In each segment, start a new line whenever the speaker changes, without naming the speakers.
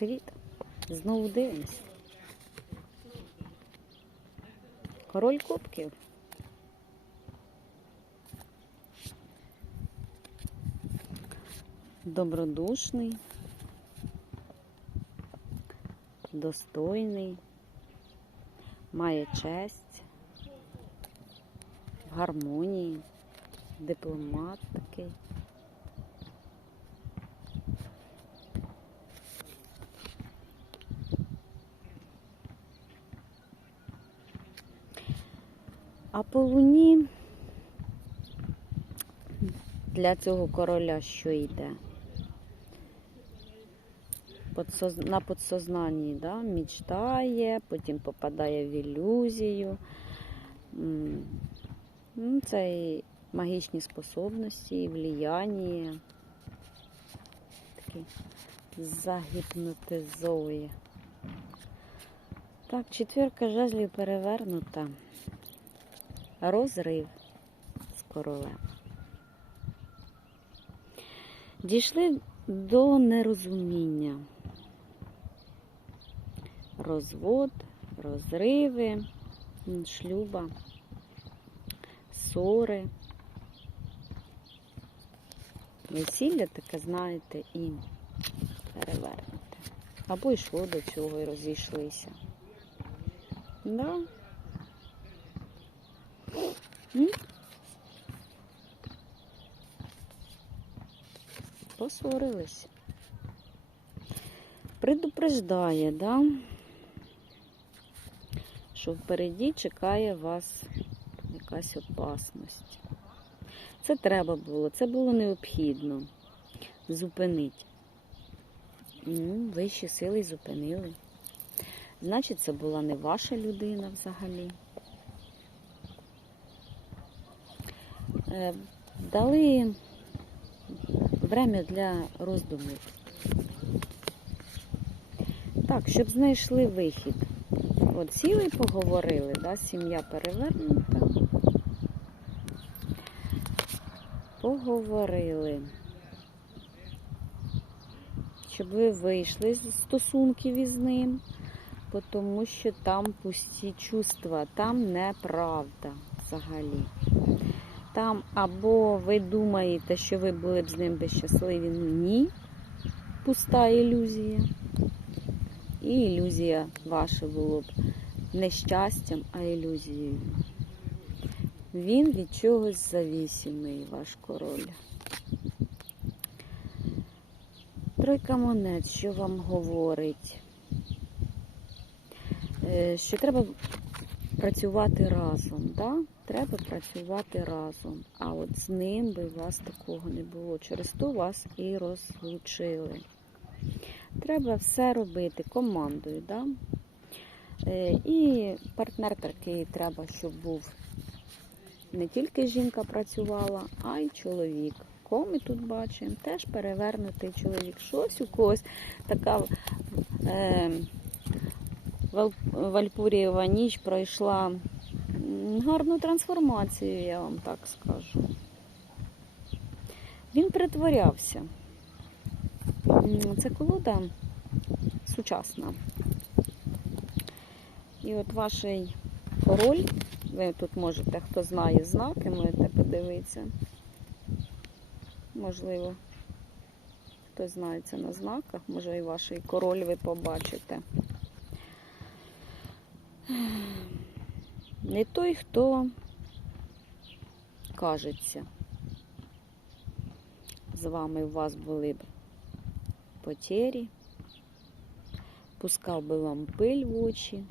Привіт! Знову дивимось. Король кубків. Добродушний, достойний, має честь, в гармонії, дипломат такий. А по луні для цього короля що йде? На подсознанні, да? мечтає, потім попадає в ілюзію. Ну, це і магічні способності, і влияння. Такий загіпнотизує. Так, четвірка жезлів перевернута. Розрив з королем. Дійшли до нерозуміння. Розвод, розриви, шлюба, ссори. Весілля таке, знаєте, і перевернуте. Або йшло до цього і розійшлися. Да? Посварились. Предупреждає, да? що впереді чекає вас якась опасність. Це треба було, це було необхідно зупинити. Ну, вищі сили зупинили. Значить, це була не ваша людина взагалі. Е, Дали время для роздумів. Так, щоб знайшли вихід. От сіли поговорили, да, сім'я перевернута. Поговорили. Щоб ви вийшли з стосунків із ним, тому що там пусті чувства, там неправда взагалі. Там або ви думаєте, що ви були б з ним би щасливі, ну ні. Пуста ілюзія. І ілюзія ваша було б не щастям, а ілюзією. Він від чогось завісимий, ваш король. Тройка монет, що вам говорить? Е, Що треба працювати разом, да? Треба працювати разом. А от з ним би у вас такого не було. Через то вас і розлучили. Треба все робити командою, да? Е, І партнер такий треба, щоб був не тільки жінка працювала, а й чоловік. Кого ми тут бачимо? Теж перевернутий чоловік. Щось у когось така е, Вальпурієва ніч пройшла гарну трансформацію, я вам так скажу. Він притворявся. Це колода сучасна. І от ваш король, ви тут можете, хто знає знаки, можете подивитися. Можливо, хтось знається на знаках, може і ваш король ви побачите. Не той, хто кажеться. З вами у вас були б потері, пускав би вам пиль в очі,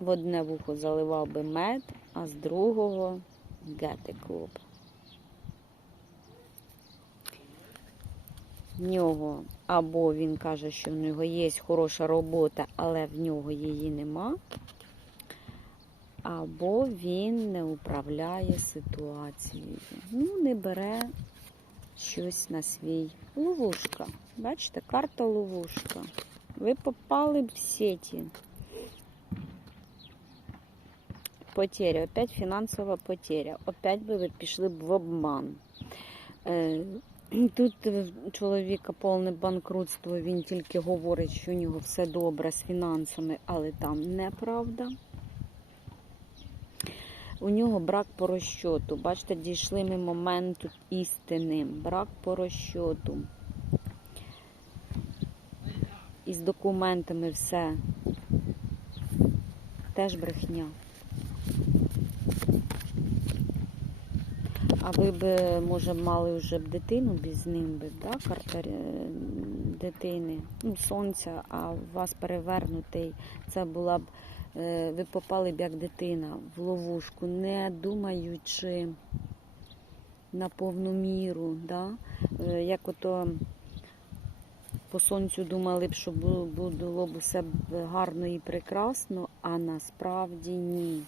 в одне вухо заливав би мед, а з другого гети В нього або він каже, що в нього є хороша робота, але в нього її нема, або він не управляє ситуацією. Ну, не бере щось на свій. Ловушка. Бачите, карта ловушка. Ви попали в сеті. Потеря, опять фінансова потеря. Опять би ви пішли б в обман. Е, Тут в чоловіка повне банкрутство, він тільки говорить, що у нього все добре з фінансами, але там неправда. У нього брак по розчоту. Бачите, дійшли ми моменту істини. Брак по розчоту. І з документами все. Теж брехня. А ви б, може, мали вже б дитину без ним би, да? карта е, дитини, ну, сонця, а у вас перевернутий. Це була б, е, ви попали б як дитина в ловушку, не думаючи на повну міру. Да? Е, Як ото по сонцю думали б, що було б все гарно і прекрасно, а насправді ні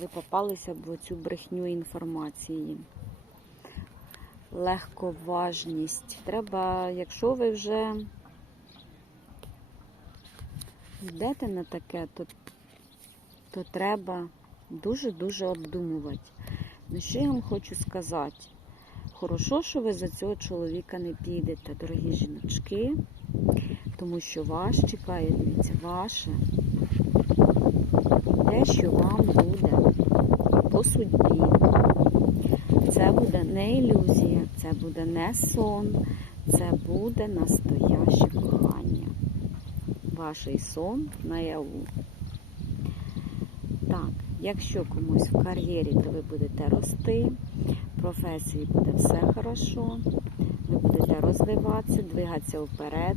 ви попалися б в цю брехню інформації. Легковажність. Треба, якщо ви вже йдете на таке, то, то треба дуже-дуже обдумувати. Ну, що я вам хочу сказати? Хорошо, що ви за цього чоловіка не підете, дорогі жіночки, тому що вас чекає, ваше те, що вам судьбі. Це буде не ілюзія, це буде не сон, це буде настояще кохання. Ваш сон наяву. Так, якщо комусь в кар'єрі, то ви будете рости, в професії буде все хорошо, ви будете розвиватися, двигатися вперед,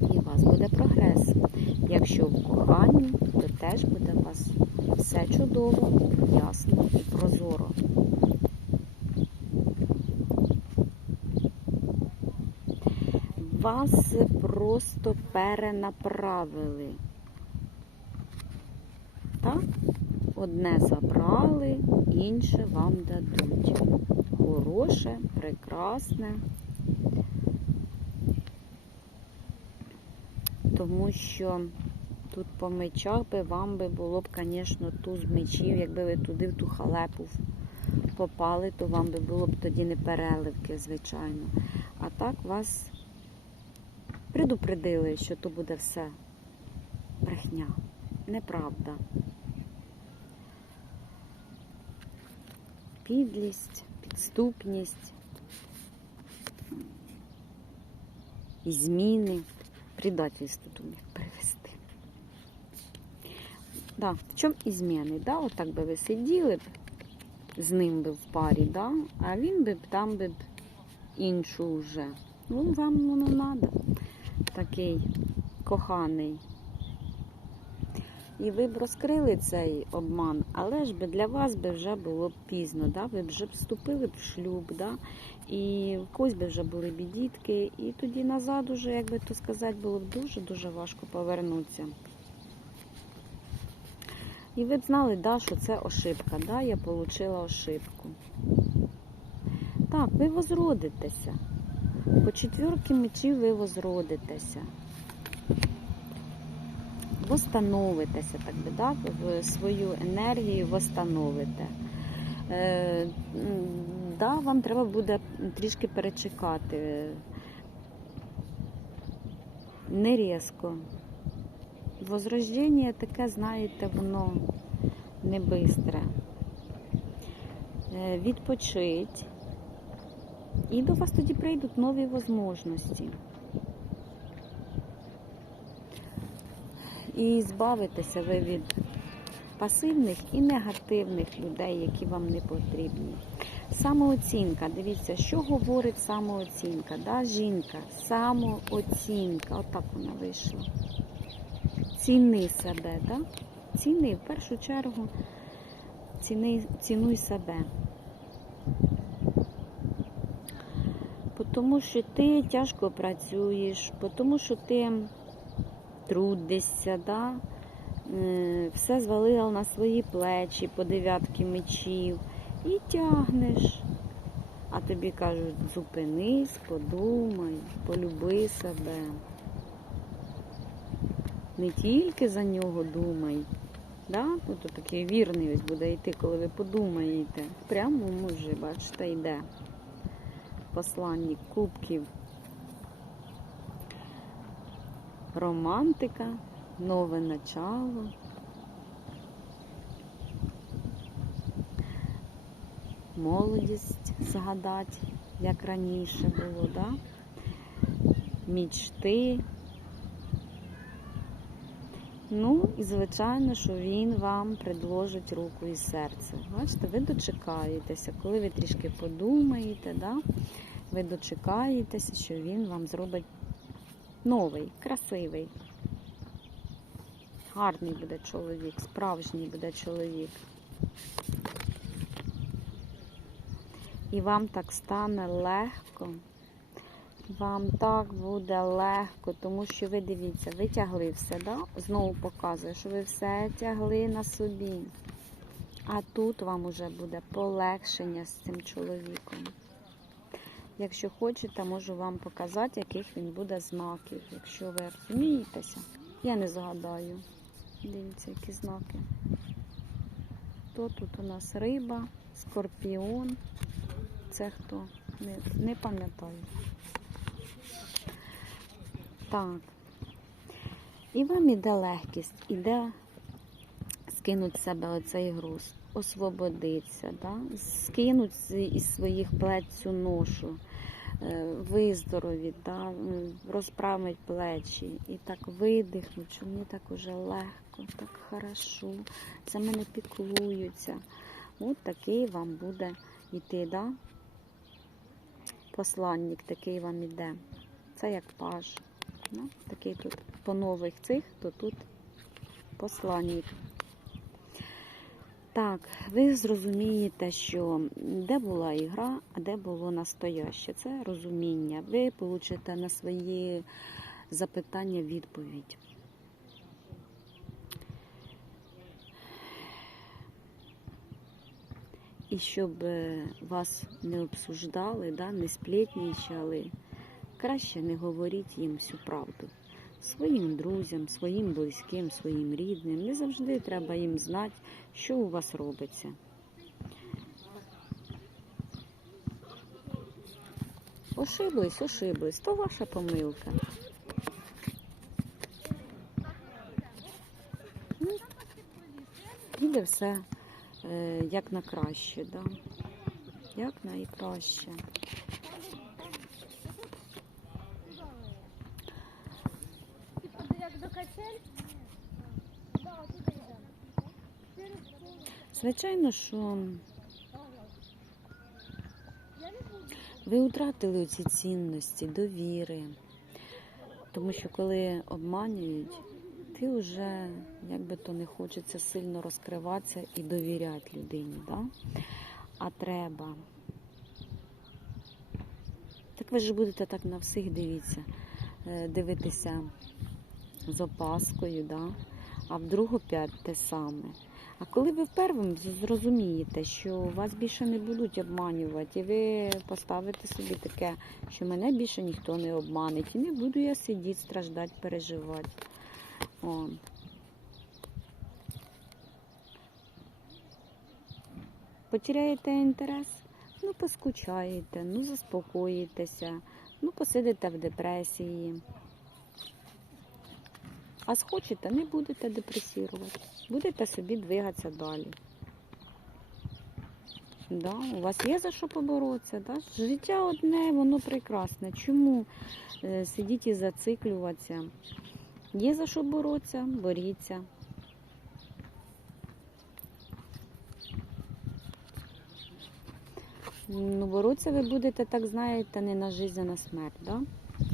і у вас буде прогрес. Якщо в коханні, то теж буде у вас все чудово, ясно і прозоро. Вас просто перенаправили. Так? Одне забрали, інше вам дадуть. Хороше, прекрасне. Тому що по мечах би вам би було б, звісно, туз мечів, якби ви туди в ту халепу попали, то вам би було б тоді не переливки, звичайно. А так вас предупредили, що то буде все брехня, неправда. Підлість, підступність і зміни, предательство тут міг привести. Да, в чому і зміни? Да? Отак би ви сиділи б з ним би в парі, да? а він би там би іншу вже. Ну, вам воно треба. Такий коханий. І ви б розкрили цей обман, але ж би для вас би вже було б пізно, да? ви б вже вступили б в шлюб, да? і в когось би вже були б дітки, і тоді назад уже, як би то сказати, було б дуже-дуже важко повернутися. І ви б знали, да, що це ошибка, да? я отримала ошибку. Так, ви возродитеся. По четвірки мечів ви возродитеся. Восстановитеся, так би, да? свою енергію восстановите. Е, да, вам треба буде трішки перечекати. Не різко. Возрождення таке, знаєте, воно не бистре. Е, Відпочить. І до вас тоді прийдуть нові можливості. І збавитеся ви від пасивних і негативних людей, які вам не потрібні. Самооцінка. Дивіться, що говорить самооцінка. Да? Жінка, самооцінка. Отак вона вийшла. Ціни себе, да? ціни в першу чергу ціни, цінуй себе. Тому що ти тяжко працюєш, тому що ти трудишся, да? Е, все звалила на свої плечі по дев'ятки мечів і тягнеш. А тобі кажуть, зупинись, подумай, полюби себе. Не тільки за нього думай. Да? Ну, такий вірний ось буде йти, коли ви подумаєте. Прямо може, бачите, йде. посланник кубків. Романтика, нове начало. Молодість згадати, як раніше було, да? Мічти. Ну, і звичайно, що він вам предложить руку і серце. Бачите, ви дочекаєтеся, коли ви трішки подумаєте, да? ви дочекаєтеся, що він вам зробить новий, красивий, гарний буде чоловік, справжній буде чоловік. І вам так стане легко. Вам так буде легко, тому що ви дивіться, ви тягли все, да? знову показує, що ви все тягли на собі. А тут вам уже буде полегшення з цим чоловіком. Якщо хочете, можу вам показати, яких він буде знаків. Якщо ви розумієтеся, я не згадаю. Дивіться, які знаки. То тут у нас риба, скорпіон. Це хто? Не, не пам'ятаю. Так. І вам іде легкість, іде скинуть з себе оцей груз, освободиться, да? скинуть з- із своїх плеч цю ношу, е, виздоровіть, да? розправить плечі і так видихнуть, що мені так уже легко, так хорошо, за мене піклуються. От такий вам буде йти, да? посланник такий вам іде. Це як паж. Ну, такий тут по нових цих, то тут посланник. Так, ви зрозумієте, що де була ігра, а де було настояще. Це розуміння. Ви получите на свої запитання відповідь. І щоб е, вас не обсуждали, да, не сплетнічали, краще не говоріть їм всю правду. Своїм друзям, своїм близьким, своїм рідним. Не завжди треба їм знати, що у вас робиться. Ошиблись, ошиблись, то ваша помилка. Ну, Іде все е, як на краще, да? Як найкраще.
Типа як до качель? Да, туди йдемо. Через коло.
Звичайно, що ви втратили ці цінності, довіри. Тому що коли обманюють, ти вже, як би то не хочеться, сильно розкриватися і довіряти людині. Да? А треба. Так ви ж будете так на всіх дивіться, е, дивитися з опаскою, да? а вдруг опять те саме. А коли ви вперше зрозумієте, що вас більше не будуть обманювати, і ви поставите собі таке, що мене більше ніхто не обманить, і не буду я сидіти, страждати, переживати. О. Потеряєте інтерес? Ну, поскучаєте, ну заспокоїтеся, ну посидите в депресії. А схочете, не будете депресувати. Будете собі двигатися далі. Да, у вас є за що поборотися. Да? Життя одне, воно прекрасне. Чому е, сидіти і зациклюватися? Є за що боротися, боріться. Ну, боротися ви будете, так знаєте, не на життя, а на смерть. Да?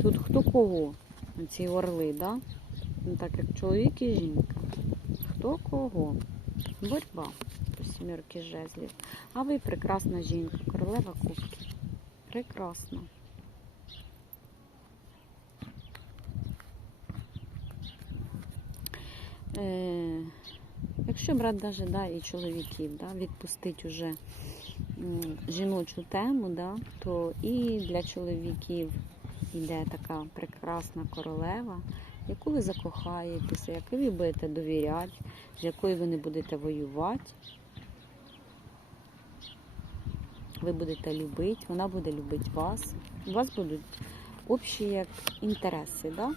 Тут хто кого? Ці орли, да? Ну, так як чоловік і жінка. Хто кого? Боротьба по сімерки жезлів. А ви прекрасна жінка, королева кубків. Прекрасна. Е, якщо брати даже, да, і чоловіків, да, відпустить уже жіночу тему, да, то і для чоловіків йде така прекрасна королева, яку ви закохаєтеся, яку ви будете довіряти, з якою ви не будете воювати. ви будете любити, вона буде любити вас. У вас будуть общі як інтереси, да?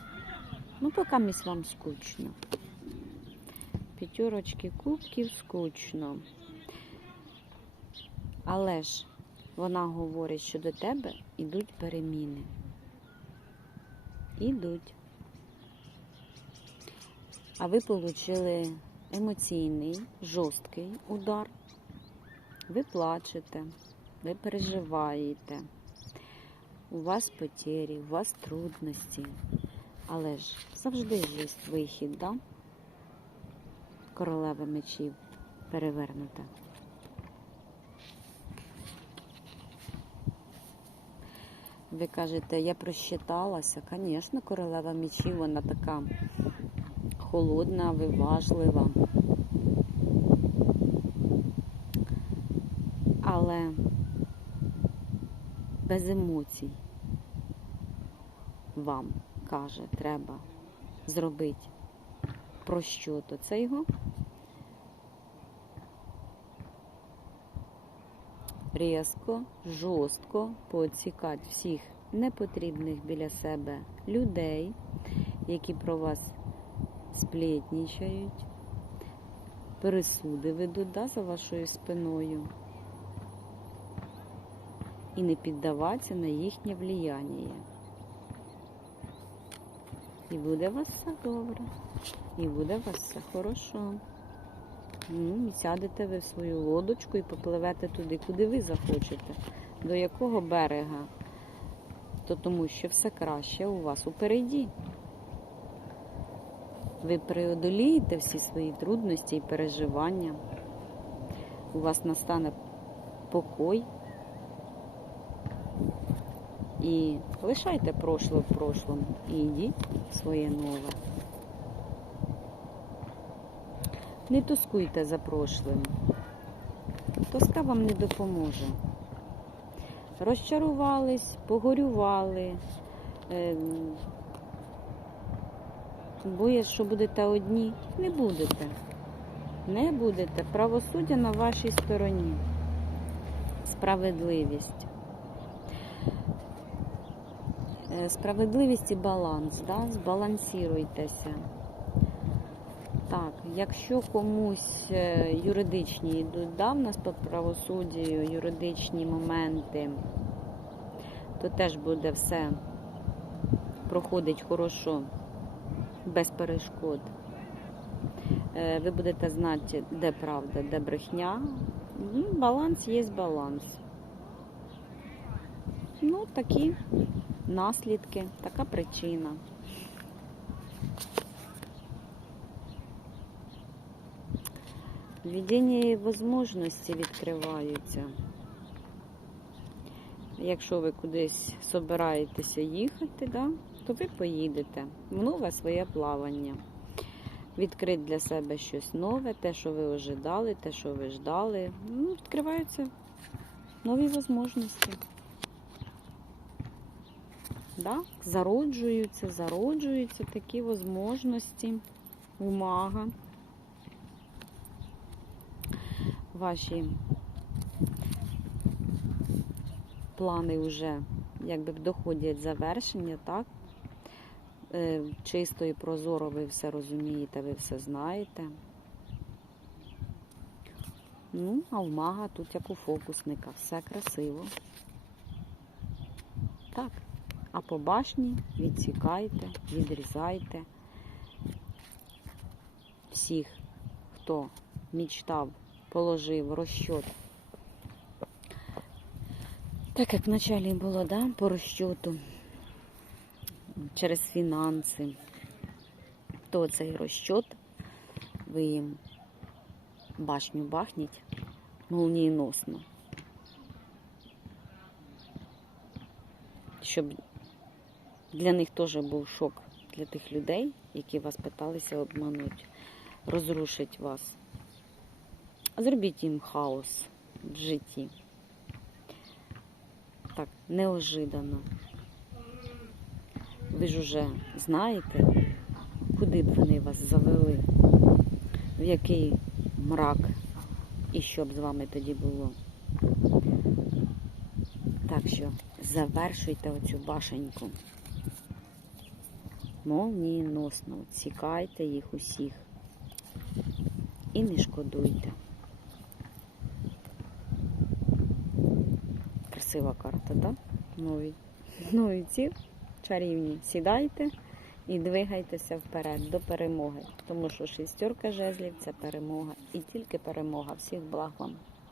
Ну, поки місь вам скучно. П'ятерочки кубків скучно. Але ж вона говорить, що до тебе йдуть переміни. Ідуть. А ви отримали емоційний, жорсткий удар. Ви плачете, ви переживаєте. У вас потері, у вас трудності. Але ж завжди є вихід, да? Королева мечів перевернута. Ви кажете, я просчиталася. Звісно, королева мечів, вона така холодна, виважлива. Але без емоцій вам каже, треба зробити про що то це його. Різко, жорстко поцікати всіх непотрібних біля себе людей, які про вас сплетнічають, пересуди ведуть да, за вашою спиною і не піддаватися на їхнє влияння. І буде у вас все добре, і буде у вас все хорошо. Ну, і сядете ви в свою лодочку і попливете туди, куди ви захочете, до якого берега. То тому що все краще у вас упереді. Ви преодолієте всі свої трудності і переживання. У вас настане покой. І лишайте прошле в прошлому і йдіть в своє нове. Не тоскуйте за прошлим. Тоска вам не допоможе. Розчарувались, погорювали. Боїсь, що будете одні. Не будете. Не будете. Правосуддя на вашій стороні. Справедливість. Е, Справедливість і баланс, да? збалансіруйтеся. Так, якщо комусь е, юридичні йдуть да, в нас правосуддю, юридичні моменти, то теж буде все проходить хорошо, без перешкод. Е, Ви будете знати, де правда, де брехня. Ну, Баланс є баланс. Ну, такі наслідки, така причина. Введення і можливості відкриваються. Якщо ви кудись собираєтеся їхати, да, то ви поїдете нове своє плавання. Відкрити для себе щось нове, те, що ви ожидали, те, що ви ждали. Ну, відкриваються нові можливості. Да? Зароджуються, зароджуються такі можливості у мага. Ваші плани вже якби доходять завершення, так? Е, Чисто і прозоро ви все розумієте, ви все знаєте. Ну, а в мага тут як у фокусника, все красиво. Так. А по башні відсікайте, відрізайте всіх, хто мічтав, положив розчот. Так як вначалі було, да, по розчоту, через фінанси, то цей розчот ви їм башню бахніть молнієносно. Щоб для них теж був шок для тих людей, які вас питалися обманути, розрушить вас. Зробіть їм хаос в житті. Так, неожиданно. Ви ж уже знаєте, куди б вони вас завели, в який мрак і що б з вами тоді було. Так що завершуйте оцю башеньку. Молнієносно цікайте їх усіх. І не шкодуйте. Красива карта, так? Да? Нові. Нові ці чарівні. Сідайте і двигайтеся вперед до перемоги. Тому що шістерка жезлів це перемога. І тільки перемога. Всіх благ вам.